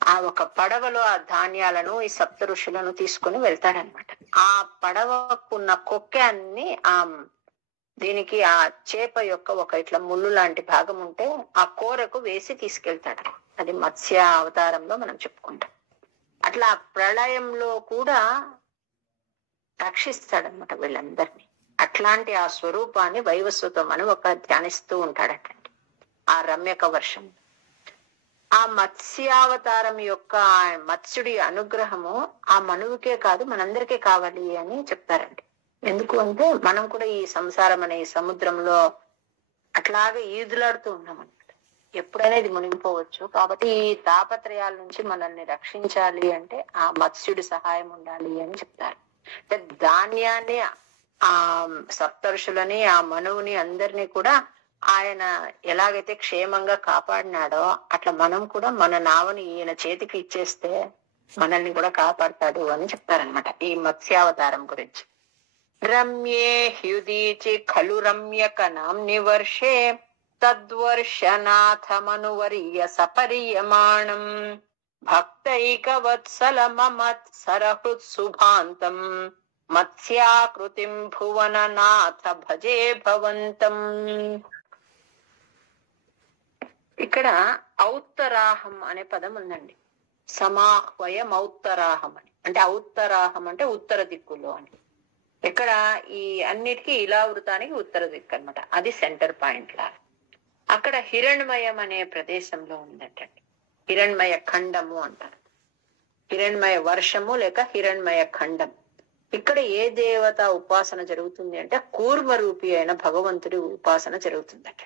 ఆ ఒక పడవలో ఆ ధాన్యాలను ఈ సప్త ఋషులను తీసుకుని వెళ్తాడనమాట. ఆ పడవకున్న కొక్కాన్ని దీనికి ఆ చేప యొక్క ఒక ఇట్లా ముళ్ళు లాంటి భాగం ఉంటే ఆ కూరకు వేసి తీసుకెళ్తాడు. అది మత్స్య అవతారంలో మనం చెప్పుకుంటాం. అట్లా ప్రళయంలో కూడా రక్షిస్తాడనమాట వీళ్ళందరినీ. అట్లాంటి ఆ స్వరూపాన్ని వైవస్వతం అని ఒక ధ్యానిస్తూ ఉంటాడటండి ఆ రమ్యక వర్షం. ఆ మత్స్యావతారం యొక్క మత్స్యుడి అనుగ్రహము ఆ మనువుకే కాదు మనందరికీ కావాలి అని చెప్తారండి. ఎందుకు అంటే మనం కూడా ఈ సంసారం అనే ఈ సముద్రంలో అట్లాగే ఈదులాడుతూ ఉన్నాం అనమాట. ఎప్పుడైనా ఇది మునిగిపోవచ్చు. కాబట్టి ఈ తాపత్రయాల నుంచి మనల్ని రక్షించాలి అంటే ఆ మత్స్యుడి సహాయం ఉండాలి అని చెప్తారు. ధాన్యాన్ని, ఆ సప్తర్షులని, ఆ మనువుని అందరినీ కూడా ఆయన ఎలాగైతే క్షేమంగా కాపాడినాడో అట్లా మనం కూడా మన నావని ఈయన చేతికి ఇచ్చేస్తే మనల్ని కూడా కాపాడతాడు అని చెప్తారనమాట ఈ మత్స్యావతారం గురించి. రమ్యే హ్యుదీచి ఖలు రమ్యక నామ్ని వర్షే తద్వర్షనాథమనువర్య సపర్యమాణం భక్తైక వత్సల మమత్ సరహృత్ శుభాంతం మత్స్యాకృతిం భువననాథ భజే భవంతం. ఇక్కడ ఔత్తరాహం అనే పదం ఉందండి. సమాహ్వయం ఔత్తరాహం అని, అంటే ఔత్తరాహం అంటే ఉత్తర దిక్కులో అని. ఇక్కడ ఈ అన్నిటికీ ఇలా వృతానికి ఉత్తర దిక్కు అనమాట. అది సెంటర్ పాయింట్ లాగా. అక్కడ హిరణ్మయం అనే ప్రదేశంలో ఉందంటండి. హిరణ్మయ ఖండము అంటారు. హిరణ్మయ వర్షము లేక హిరణ్మయ ఖండం. ఇక్కడ ఏ దేవత ఉపాసన జరుగుతుంది అంటే కూర్మ రూపి అయిన భగవంతుడి ఉపాసన జరుగుతుందట.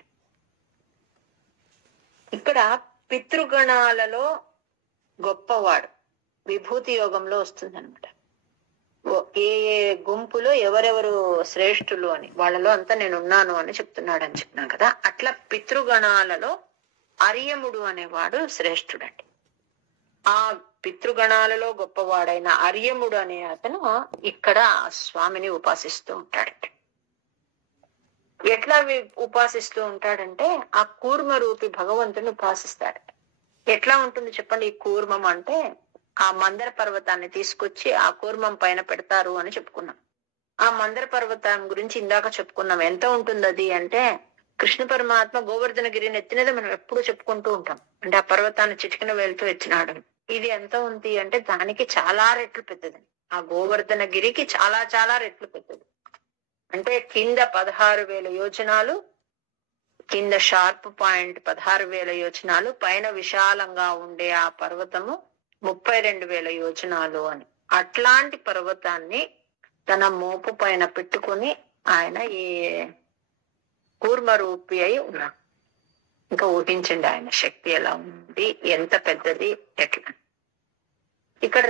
ఇక్కడ పితృగణాలలో గొప్పవాడు విభూతి యోగంలో వస్తుంది అనమాట. ఏ ఏ గుంపులో ఎవరెవరు శ్రేష్ఠులు అని వాళ్ళలో అంతా నేను ఉన్నాను అని చెప్తున్నాడు అని చెప్పినాం కదా. అట్లా పితృగణాలలో అర్యముడు అనేవాడు శ్రేష్ఠుడండి. ఆ పితృగణాలలో గొప్పవాడైన అర్యముడు అనే అతను ఇక్కడ స్వామిని ఉపాసిస్తూ ఉంటాడండి. ఎట్లా ఉపాసిస్తూ ఉంటాడంటే ఆ కూర్మ రూపి భగవంతుని ఉపాసిస్తాడు. ఎట్లా ఉంటుంది చెప్పండి? ఈ కూర్మం అంటే ఆ మందర పర్వతాన్ని తీసుకొచ్చి ఆ కూర్మం పైన పెడతారు అని చెప్పుకున్నాం. ఆ మందర పర్వతం గురించి ఇందాక చెప్పుకున్నాం. ఎంత ఉంటుంది అది అంటే కృష్ణ పరమాత్మ గోవర్ధనగిరిని ఎత్తినది మనం ఎప్పుడు చెప్పుకుంటూ ఉంటాం. అంటే ఆ పర్వతాన్ని చిటికిన వేలుతో ఎత్తినాడు. ఇది ఎంత ఉంది అంటే దానికి చాలా రెట్లు పెద్దది. ఆ గోవర్ధనగిరికి చాలా చాలా రెట్లు పెద్దది. అంటే కింద 16,000 యోజనాలు, కింద షార్ప్ పాయింట్ 16,000 యోజనాలు, పైన విశాలంగా ఉండే ఆ పర్వతము 32,000 యోజనాలు అని. అట్లాంటి పర్వతాన్ని తన మోపు పైన పెట్టుకుని ఆయన ఈ కూర్మ రూపి అయి ఉన్నాడు. ఇంకా ఊహించండి ఆయన శక్తి ఎలా ఉంది, ఎంత పెద్దది, ఎట్లా. ఇక్కడ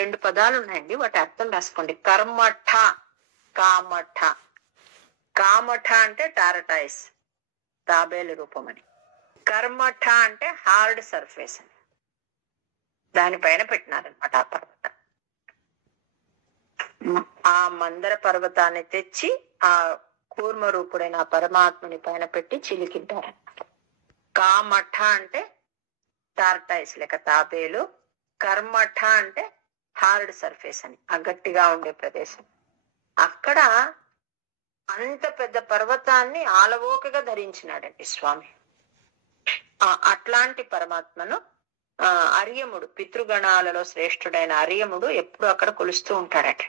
రెండు పదాలు ఉన్నాయండి, వాటి అర్థం రాసుకోండి. కర్మఠ, కామఠ. కామఠ అంటే టారటైస్, తాబేలు రూపం అని. కర్మఠ అంటే హార్డ్ సర్ఫేస్ అని. దానిపైన పెట్టినారనమాట ఆ పర్వతం. ఆ మందర పర్వతాన్ని తెచ్చి ఆ కూర్మ రూపుడైన ఆ పరమాత్ముని పైన పెట్టి చిలికింటారనమాట. కామఠ అంటే టార్టైస్ లేక తాబేలు. కర్మఠ అంటే హార్డ్ సర్ఫేస్ అని, ఆ గట్టిగా ఉండే ప్రదేశం. అక్కడ అంత పెద్ద పర్వతాన్ని ఆలవోకగా ధరించినాడండి స్వామి. అట్లాంటి పరమాత్మను అర్యముడు, పితృగణాలలో శ్రేష్ఠుడైన అర్యముడు ఎప్పుడు అక్కడ కొలుస్తూ ఉంటాడట.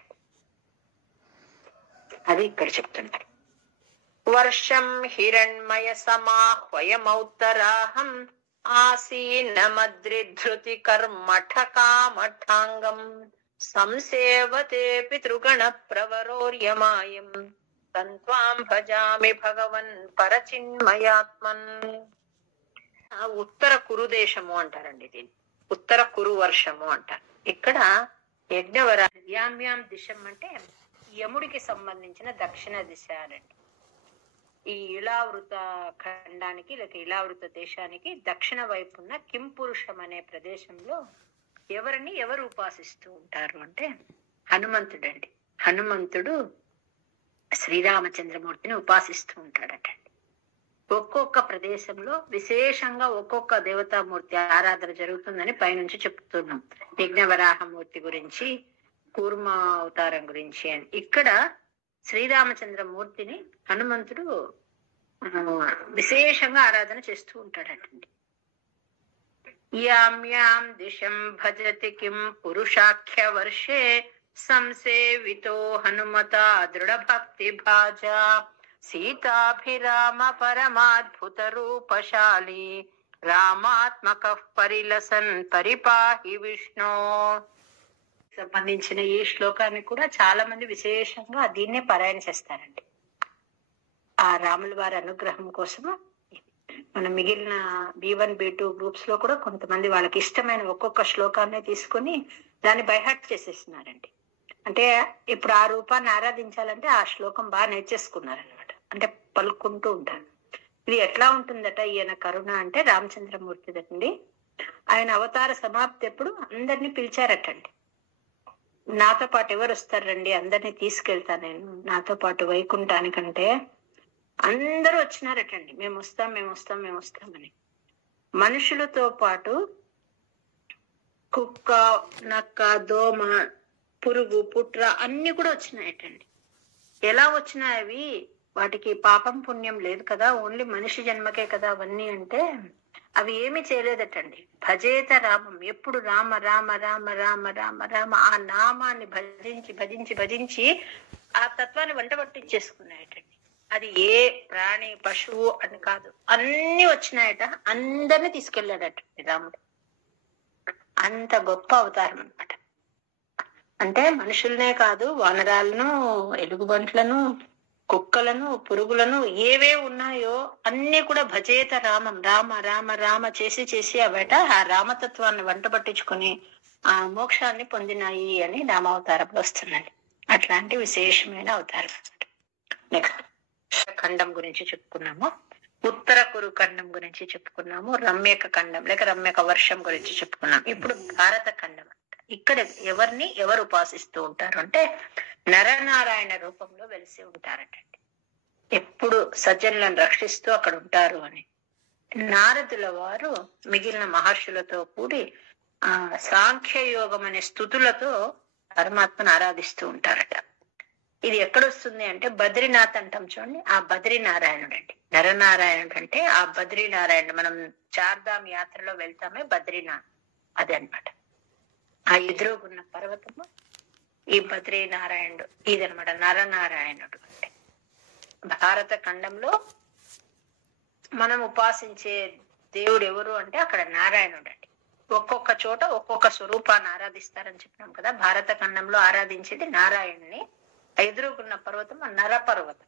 అది ఇక్కడ చెప్తున్నారు. వర్షం హిరణ్మయ సమాహ్వయమౌత్తరాహం ఆసీనమద్రిధృతి కర్మఠ కామఠాంగం సంసేవతే పితృగణ ప్రవరోర్యమాయం తంత్వాం భజామి భగవన్ పరచిన్మయాత్మన్. ఉత్తర కురు దేశము అంటారండి దీన్ని, ఉత్తర కురు వర్షము అంటారు. ఇక్కడ యజ్ఞవర యామ్యాం దిశం అంటే యముడికి సంబంధించిన దక్షిణ దిశ అనండి. ఈ ఇళావృత ఖండానికి లేక ఇళావృత దేశానికి దక్షిణ వైపున్న కింపురుషం అనే ప్రదేశంలో ఎవరిని ఎవరు ఉపాసిస్తూ ఉంటారు అంటే హనుమంతుడండి. హనుమంతుడు శ్రీరామచంద్రమూర్తిని ఉపాసిస్తూ ఉంటాడటండి. ఒక్కొక్క ప్రదేశంలో విశేషంగా ఒక్కొక్క దేవతామూర్తి ఆరాధన జరుగుతుందని పైనుంచి చెప్తున్నాం. యజ్ఞవరాహమూర్తి గురించి, కూర్మ అవతారం గురించి అని. ఇక్కడ శ్రీరామచంద్రమూర్తిని హనుమంతుడు విశేషంగా ఆరాధన చేస్తూ ఉంటాడటండి. యామ్యాం దిశం భజతి కిం పురుషాఖ్య వర్షే సంసేవితో హనుమత దృఢ భక్తి భాజా సీతాభిరామ పరమాద్భుత రూపశాలి రామాత్మక పరిలసన్ పరిపాహి విష్ణు. సంబంధించిన ఈ శ్లోకాన్ని కూడా చాలా మంది విశేషంగా దీన్నే పారాయణ చేస్తారండి. ఆ రాముల వారి అనుగ్రహం కోసము మన మిగిలిన B1 B2 గ్రూప్స్ లో కూడా కొంతమంది వాళ్ళకి ఇష్టమైన ఒక్కొక్క శ్లోకాన్ని తీసుకొని దాన్ని బైహార్ట్ చేసేస్తున్నారండి. అంటే ఇప్పుడు ఆ రూపాన్ని ఆరాధించాలంటే ఆ శ్లోకం బాగా నేర్చేసుకున్నారనమాట. అంటే పలుకుంటూ ఉంటారు. ఇది ఎట్లా ఉంటుందట ఈయన కరుణ అంటే రామచంద్రమూర్తి దండి. ఆయన అవతార సమాప్తి ఎప్పుడు అందరినీ పిలిచారటండి. నాతో పాటు ఎవరు వస్తారండి, అందరినీ తీసుకెళ్తా నేను నాతో పాటు వైకుంఠానికంటే అందరూ వచ్చినారటండి. మేము వస్తామని. మనుషులతో పాటు కుక్క, నక్క, దోమ, పురుగు, పుట్ర అన్ని కూడా వచ్చినాయటండి. ఎలా వచ్చినాయి అవి? వాటికి పాపం పుణ్యం లేదు కదా, ఓన్లీ మనిషి జన్మకే కదా అవన్నీ అంటే అవి ఏమి చేయలేదటండి. భజేత రామం, ఎప్పుడు రామ రామ రామ రామ రామ రామ ఆ నామాన్ని భజించి ఆ తత్వాన్ని వంట పట్టించేసుకున్నాయటండి. అది ఏ ప్రాణి పశువు అని కాదు, అన్ని వచ్చినాయట. అందరినీ తీసుకెళ్ళాడటండి రాముడు. అంత గొప్ప అవతారం అన్నమాట. అంటే మనుషులనే కాదు, వానరాలను, ఎలుగుబంట్లను, కుక్కలను, పురుగులను ఏవే ఉన్నాయో అన్ని కూడా భజేత రామం రామ రామ రామ చేసి అవట ఆ రామతత్వాన్ని వంట పట్టించుకుని ఆ మోక్షాన్ని పొందినాయి అని రామావతారంలో వస్తుందండి. అట్లాంటి విశేషమైన అవతారం. నెక్స్ట్ ఖండం గురించి చెప్పుకున్నాము, ఉత్తర కురు ఖండం గురించి చెప్పుకున్నాము, రమ్యక ఖండం లేక రమ్యక వర్షం గురించి చెప్పుకున్నాం. ఇప్పుడు భారత ఖండం. ఇక్కడ ఎవరిని ఎవరు ఉపాసిస్తూ ఉంటారు అంటే నరనారాయణ రూపంలో వెలిసి ఉంటారటండి. ఎప్పుడు సజ్జనులను రక్షిస్తూ అక్కడ ఉంటారు అని. నారదుల వారు మిగిలిన మహర్షులతో కూడి ఆ సాంఖ్యయోగం అనే స్థుతులతో పరమాత్మను ఆరాధిస్తూ ఉంటారట. ఇది ఎక్కడొస్తుంది అంటే బద్రీనాథ్ అంటాం చూడండి, ఆ బద్రీనారాయణుడు అండి. నరనారాయణుడు అంటే ఆ బద్రీనారాయణుడు. మనం చార్ధామ్ యాత్రలో వెళ్తామే బద్రీనాథ్, అదే అనమాట. ఆ ఎదురుగున్న పర్వతము ఈ బద్రీనారాయణుడు, ఇదనమాట నరనారాయణుడు అంటే. భారత ఖండంలో మనం ఉపాసించే దేవుడు ఎవరు అంటే అక్కడ నారాయణుడు అండి. ఒక్కొక్క చోట ఒక్కొక్క స్వరూపాన్ని ఆరాధిస్తారని చెప్పినాం కదా. భారత ఖండంలో ఆరాధించేది నారాయణుని. ఎదురుగున్న పర్వతం నర పర్వతం.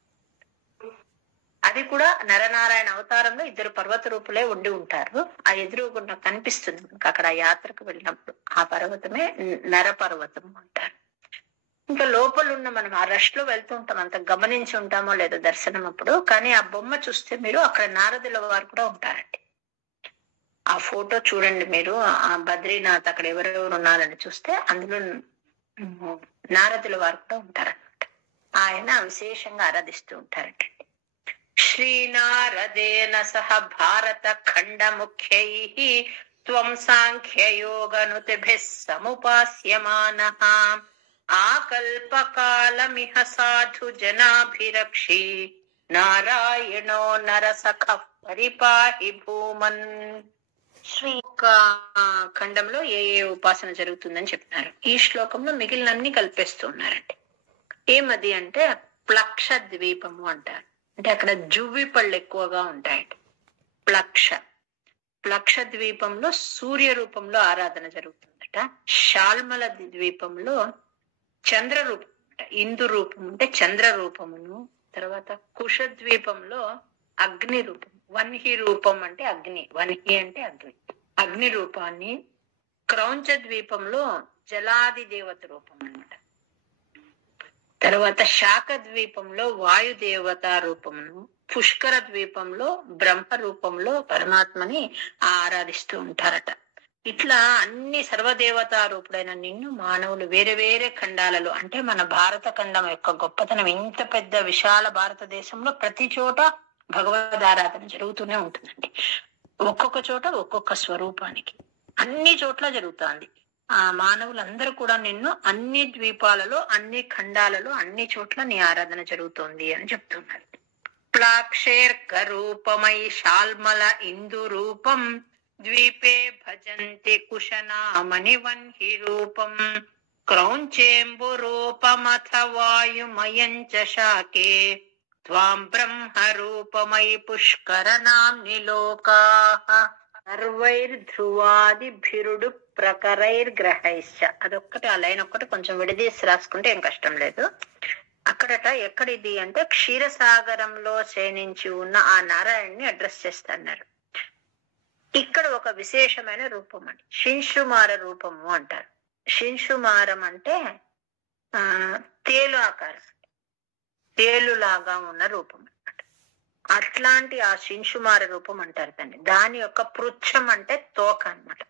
అది కూడా నరనారాయణ అవతారంలో 2 పర్వత రూపులే ఉండి ఉంటారు. ఆ ఎదురుగున్న కనిపిస్తుంది మనకు అక్కడ యాత్రకు వెళ్ళినప్పుడు. ఆ పర్వతమే నర పర్వతం అంటారు. ఇంకా లోపల ఉన్న మనం ఆ రష్ లో వెళ్తూ ఉంటాం, అంత గమనించి ఉంటామో లేదో దర్శనం అప్పుడు. కానీ ఆ బొమ్మ చూస్తే మీరు అక్కడ నారదుల వారు కూడా ఉంటారండి. ఆ ఫోటో చూడండి మీరు, ఆ బద్రీనాథ్ అక్కడ ఎవరెవరు ఉన్నారని చూస్తే అందులో నారదుల వారు కూడా ఉంటారన్నమాట. ఆయన విశేషంగా ఆరాధిస్తూ ఉంటారండి. శ్రీనారదేన సహ భారత ఖండ ముఖ్యైః త్వం సాంఖ్యయోగనుతిభిః సముపాస్యమానః ఆకల్పకాలమిహ సాధు జనాభిరక్షి నారాయణో నరసఖః పరిపాహి భూమన్. శ్రీ ఖండంలో ఏ ఉపాసన జరుగుతుందని చెప్తున్నారు. ఈ శ్లోకంలో మిగిలినన్ని కల్పేస్తూ ఉన్నారండి. ఏమది అంటే ప్లక్ష ద్వీపము అంటారు. అంటే అక్కడ జువ్వి పళ్ళు ఎక్కువగా ఉంటాయండి. ప్లక్ష ద్వీపంలో సూర్య రూపంలో ఆరాధన జరుగుతుంది. ఉంటాడట. శాల్మల ద్వీపంలో చంద్ర రూపం, ఇందు రూపం అంటే చంద్ర రూపమును, తర్వాత కుష ద్వీపంలో అగ్ని రూపం, వన్హి రూపం అంటే అగ్ని, వన్హి అంటే అగ్ని, అగ్ని రూపాన్ని, క్రౌంచ ద్వీపంలో జలాది దేవత రూపం అన్నమాట. తర్వాత శాఖ ద్వీపంలో వాయుదేవత రూపమును, పుష్కర ద్వీపంలో బ్రహ్మ రూపంలో పరమాత్మని ఆరాధిస్తూ ఉంటారట. ఇట్లా అన్ని సర్వదేవతా రూపుడైన నిన్ను మానవులు వేరే వేరే ఖండాలలో, అంటే మన భారత ఖండం యొక్క గొప్పతనం, ఇంత పెద్ద విశాల భారతదేశంలో ప్రతి చోట భగవద్ ఆరాధన జరుగుతూనే ఉంటుందండి. ఒక్కొక్క చోట ఒక్కొక్క స్వరూపానికి అన్ని చోట్ల జరుగుతుంది. ఆ మానవులందరూ కూడా నిన్ను అన్ని ద్వీపాలలో, అన్ని ఖండాలలో, అన్ని చోట్ల నీ ఆరాధన జరుగుతోంది అని చెప్తున్నారు. ప్లాక్షేర్క రూపమై శాల్మల ఇందు రూపం ద్వీపే భజంతి కుశనామని వన్హి రూపం క్రౌంచేంబు రూపమథ వాయుమయం చ శాకే త్వాం బ్రహ్మ రూపమై పుష్కర నామ్ని లోకాః సర్వైర్ధ్రువాదిభిరుడు ప్రకరైర్గ్రహైశ్చ. అదొక్కటి, ఆ లైన్ ఒక్కటి కొంచెం విడదీసి రాసుకుంటే ఏం కష్టం లేదు. అక్కడట ఎక్కడిది అంటే క్షీరసాగరంలో శయనించి ఉన్న ఆ నారాయణ్ని అడ్రస్ చేస్తున్నారు. ఇక్కడ ఒక విశేషమైన రూపం అండి, శింశుమార రూపము అంటారు. శింశుమారం అంటే తేలు ఆకారం, తేలులాగా ఉన్న రూపం అన్నమాట. అట్లాంటి ఆ శింశుమార రూపం అంటారు దాన్ని. దాని యొక్క పృచ్ఛం అంటే తోక అన్నమాట.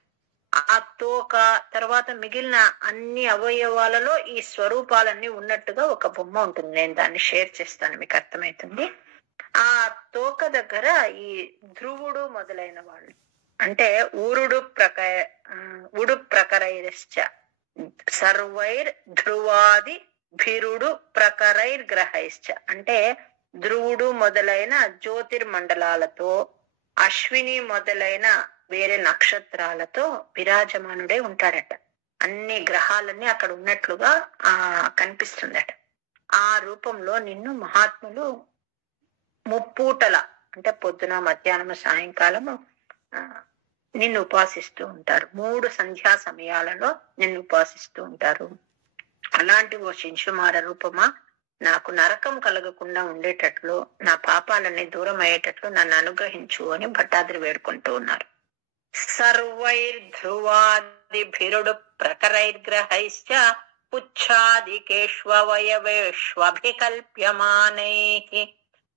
ఆ తోక తర్వాత మిగిలిన అన్ని అవయవాలలో ఈ స్వరూపాలన్నీ ఉన్నట్టుగా ఒక బొమ్మ ఉంటుంది. నేను దాన్ని షేర్ చేస్తాను, మీకు అర్థమవుతుంది. ఆ తోక దగ్గర ఈ ధ్రువుడు మొదలైన వాళ్ళు, అంటే ఉడు ప్రకరైశ్చ సర్వైర్ ధ్రువాది భిరుడు ప్రకరైర్ గ్రహైశ్చ, అంటే ధ్రువుడు మొదలైన జ్యోతిర్మండలాలతో, అశ్విని మొదలైన వేరే నక్షత్రాలతో విరాజమానుడే ఉంటాడట. అన్ని గ్రహాలన్నీ అక్కడ ఉన్నట్లుగా కనిపిస్తుందట. ఆ రూపంలో నిన్ను మహాత్ములు ముప్పూటల, అంటే పొద్దున, మధ్యాహ్నము, సాయంకాలము నిన్ను ఉపాసిస్తూ ఉంటారు. 3 సంధ్యా సమయాలలో నిన్ను ఉపాసిస్తూ ఉంటారు. అలాంటి ఓ శింశుమార రూపమా, నాకు నరకం కలగకుండా ఉండేటట్లు, నా పాపాలన్నీ దూరం అయ్యేటట్లు నన్ను అనుగ్రహించు అని భట్టాద్రి వేడుకుంటూ ఉన్నారు. సర్వైర్ధ్రువాదిభిరుడు ప్రకరైర్గ్రహైశ్చ పుచ్ఛాదికేష్వయవేష్వభికల్ప్యమానైః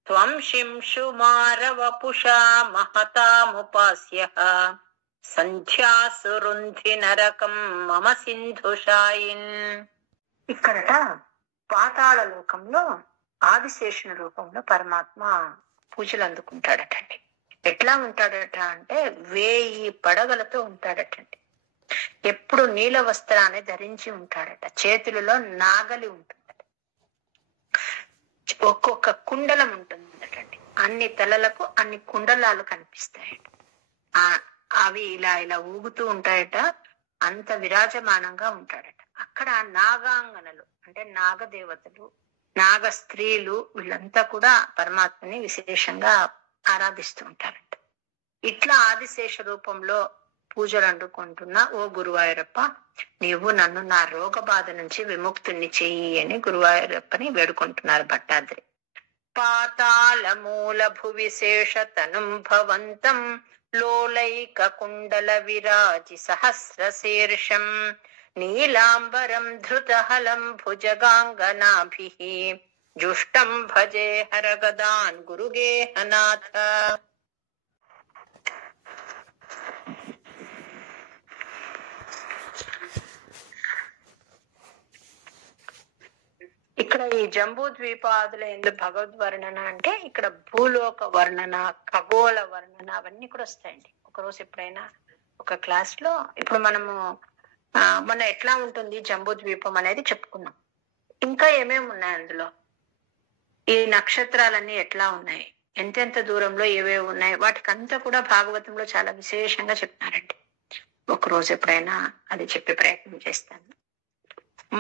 త్వం శింశుమార వపుషా మహతాముపాస్యః సంధ్యాసు రుంధి నరకం మమ సింధుషాయిన్. ఇక్కడట పాతాళ లోకంలో ఆదిశేషుని రూపంలో పరమాత్మ పూజలు అందుకుంటాడటండి. ఎట్లా ఉంటాడట అంటే 1000 పడగలతో ఉంటాడటండి. ఎప్పుడు నీల వస్త్రాన్ని ధరించి ఉంటాడట. చేతులలో నాగలి ఉంటుందట. ఒక్కొక్క కుండలం ఉంటుందటండి. అన్ని తలలకు అన్ని కుండలాలు కనిపిస్తాయట. అవి ఇలా ఇలా ఊగుతూ ఉంటాయట. అంత విరాజమానంగా ఉంటాడట. అక్కడ నాగాంగనలు అంటే నాగదేవతలు, నాగ స్త్రీలు, వీళ్ళంతా కూడా పరమాత్మని విశేషంగా ఆరాధిస్తూ ఉంటారంట. ఇట్లా ఆదిశేష రూపంలో పూజలు అందుకుంటున్న ఓ గురువాయూరప్ప, నీవు నన్ను నా రోగ బాధ నుంచి విముక్తుని చెయ్యి అని గురువాయూరప్పని వేడుకుంటున్నారు భట్టాద్రి. పాతాళ మూల భువిశేష తనుం భవంతం లోలైక కుండల విరాజి సహస్రశీర్షం నీలాంబరం ధృతహలం భుజగాంగనాభిః జుష్టం భజే హరగదాన్ గురుగేహనాథ. ఇక్కడ ఈ జంబూ ద్వీపాదుల ఎందుకు భగవద్వర్ణన అంటే ఇక్కడ భూలోక వర్ణన, ఖగోళ వర్ణన అవన్నీ కూడా వస్తాయండి. ఒకరోజు ఎప్పుడైనా ఒక క్లాస్ లో, ఇప్పుడు మనము మొన్న ఎట్లా ఉంటుంది జంబూ ద్వీపం అనేది చెప్పుకున్నాం. ఇంకా ఏమేమి ఉన్నాయి అందులో, ఈ నక్షత్రాలన్నీ ఎట్లా ఉన్నాయి, ఎంతెంత దూరంలో ఏవేవి ఉన్నాయి, వాటికి అంతా కూడా భాగవతంలో చాలా విశేషంగా చెప్తున్నారండి. ఒకరోజు ఎప్పుడైనా అది చెప్పే ప్రయత్నం చేస్తాను.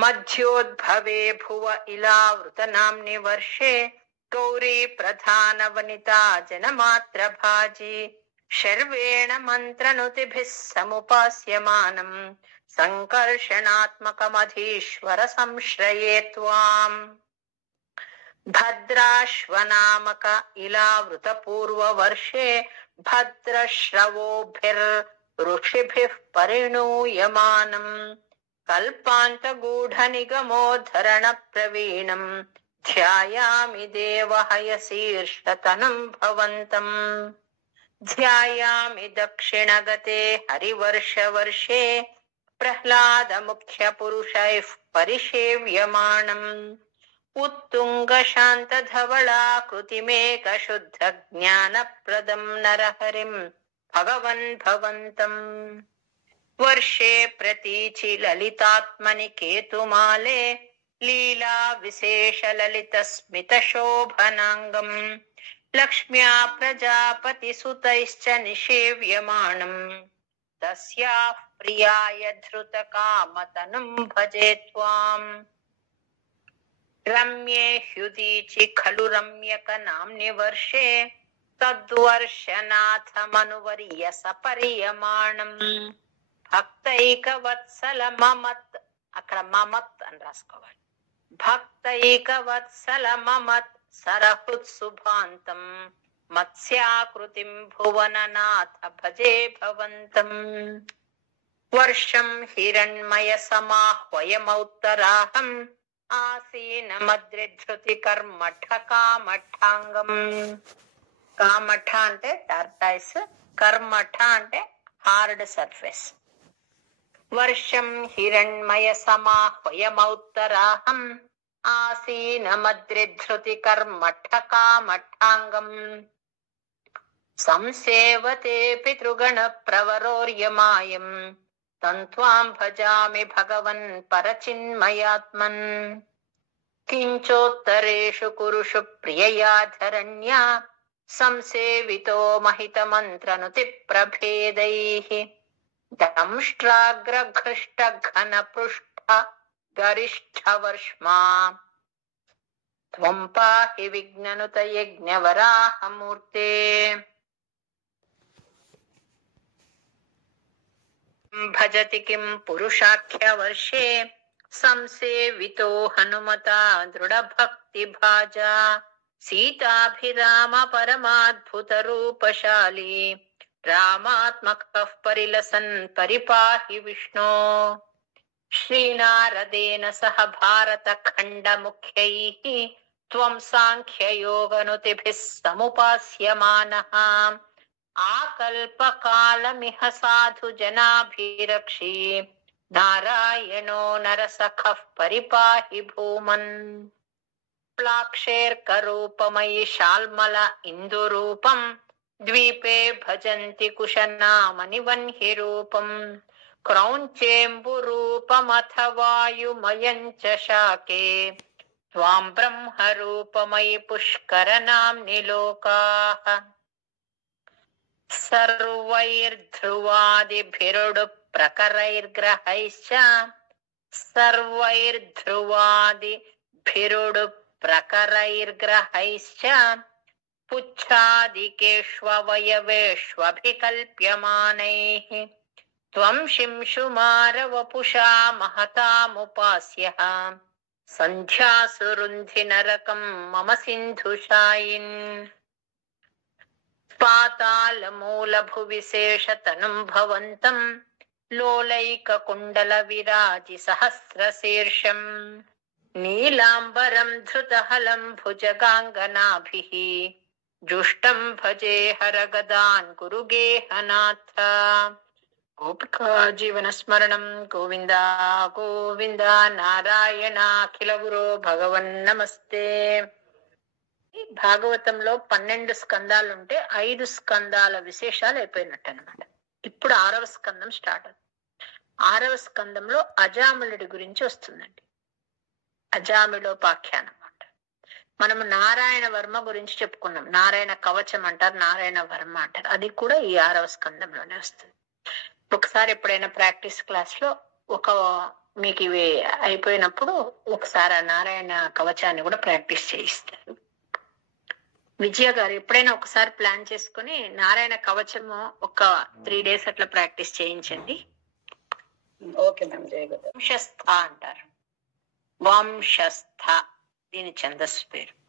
మధ్యోద్భవే భువ ఇలావృత నామ్ని వర్షే గౌరీ ప్రధాన వనితా జనమాత్ర భాజీ శర్వేణ మంత్రనుతిభిః సముపాస్యమానం సంకర్షణాత్మకమధీశ్వర సంశ్రయే త్వాం. భద్రాశ్వనామక ఇలావృత పూర్వవర్షే భద్రశ్రవోభిర్ ఋషిభిః పరిణూయమానం. కల్పాంతగూఢ నిగమోద్ధరణ ప్రవీణం ధ్యాయామి దేవహయశీర్షతనం భవంతం. ధ్యాయామి దక్షిణగతే హరివర్షవర్షే ప్రహ్లాద ముఖ్య పురుషైః పరిసేవ్యమానం. ఉత్తుంగ శాంతధవళాకృతిమేక శుద్ధ జ్ఞానప్రదం నరహరిం భగవన్ భవంతం. వర్షే ప్రతీచి లలితాత్మని కేతుమాలే లీలా విశేష లలిత స్మిత శోభనాంగం. లక్ష్మ్యా ప్రజాపతి సుతైశ్చ నిషేవ్యమానం. తస్యాః ప్రియాయ ధృత కామతనుం భజే త్వాం. రమ్యే హ్యుదీచి ఖలు రమ్యక నామ్ని వర్షే తద్వర్షనాథమనువర్య సపర్యమాణం. భక్తైకవత్సల మమత్, అక్కడ మమత్ అని రాసుకోవాలి. భక్తైకవత్సల మమత్ సరహృత్సుభాంతం మత్స్యాకృతిం భువననాథ భజే భవంతం. వర్షం హిరణ్మయ సమాహ్వయమౌత్తరాహం ఆసీనమద్రిధృతి కర్మఠ కామఠాంగం. కామఠ అంటే టర్టైస్, కర్మఠ అంటే హార్డ్ సర్ఫేస్. వర్షం హిరణ్మయ సమాహ్వయమౌత్తరాహం ఆసీనమద్రిధృతి కర్మఠ కామఠాంగం. సంసేవతే పితృగణ ప్రవరోర్యమాయం తంత్వాం భజామి భగవన్ పరచిన్మయాత్మన్. కించోత్తరేషు కురుషు ప్రియయాధరణ్యా సంసేవితో మహితమంత్రనుతి ప్రభేదైః. దంష్ట్రాగ్రఘృష్ట ఘన పృష్ఠ గరిష్ఠ వర్ష్మా త్వం పాహి విఘ్ననుత యజ్ఞవరాహమూర్తే. భజతి కిం పురుషాఖ్య వర్షే సంసేవితో హనుమతా దృఢ భక్తి భాజా. సీతాభిరామ పరమాద్భుత రూపశాలి రామాత్మకః పరిలసన్ పరిపాహి విష్ణో. శ్రీనారదేన సహ భారత ఖండ ముఖ్యైః త్వం సాంఖ్యయోగనుతిభిః సముపాస్యమానః. ఆకల్పకాలమిహ సాధు జనాభిరక్షి నారాయణో నరసఖః పరిపాహి భూమన్. ప్లాక్షేర్కరూపమయి శాల్మల ఇందురూపం ద్వీపే భజంతి కుశనామని వన్హి రూపం. క్రౌంచేంబురూపమథ వాయుమయం చ శాకే త్వాం బ్రహ్మరూపమయి పుష్కరనామ్ని లోకాః. సర్వైర్ధ్రువాదిభిరుడు ప్రకరైర్గ్రహైశ్చ సర్వైర్ధ్రువాదిభిరుడు ప్రకరైర్గ్రహైశ్చ పుచ్ఛాదికేష్వవయవేష్వభికల్ప్యమానైః. త్వం శింశుమారవపుషా మహతాముపాస్యః సంధ్యాసు రుంధి నరకం మమ సింధుషాయిన్. పాతాళమూలభువిశేషతనుం భవంతం లోలైక కుండల విరాజి సహస్రశీర్షం. నీలాంబరం ధృతహలం భుజగాంగనాభిః జుష్టం భజే హరగదాన్ గురు గేహనాథ. గోపికా జీవన స్మరణం గోవింద గోవింద నారాయణ అఖిల గురో భగవన్ నమస్తే. భాగవతంలో 12 స్కందాలు ఉంటే 5 స్కందాల విశేషాలు అయిపోయినట్టు అనమాట. ఇప్పుడు 6వ స్కందం స్టార్ట్ అవుతుంది. 6వ స్కందంలో అజామిళుడి గురించి వస్తుందండి. అజామిళోపాఖ్యానం అంట. మనము నారాయణ వర్మ గురించి చెప్పుకున్నాం. నారాయణ కవచం అంటారు, నారాయణ వర్మ అంటారు. అది కూడా ఈ 6వ స్కందంలోనే వస్తుంది. ఒకసారి ఎప్పుడైనా ప్రాక్టీస్ క్లాస్ లో మీకు ఇవి అయిపోయినప్పుడు ఒకసారి ఆ నారాయణ కవచాన్ని కూడా ప్రాక్టీస్ చేయిస్తారు. విజయ గారు ఎప్పుడైనా ఒకసారి ప్లాన్ చేసుకుని నారాయణ కవచము ఒక 3 days అట్లా ప్రాక్టీస్ చేయించండి. Okay ma'am, జయగోదావరి. వంశస్థ అంటారు. వంశస్థ దీని ఛందస్సు పేరు.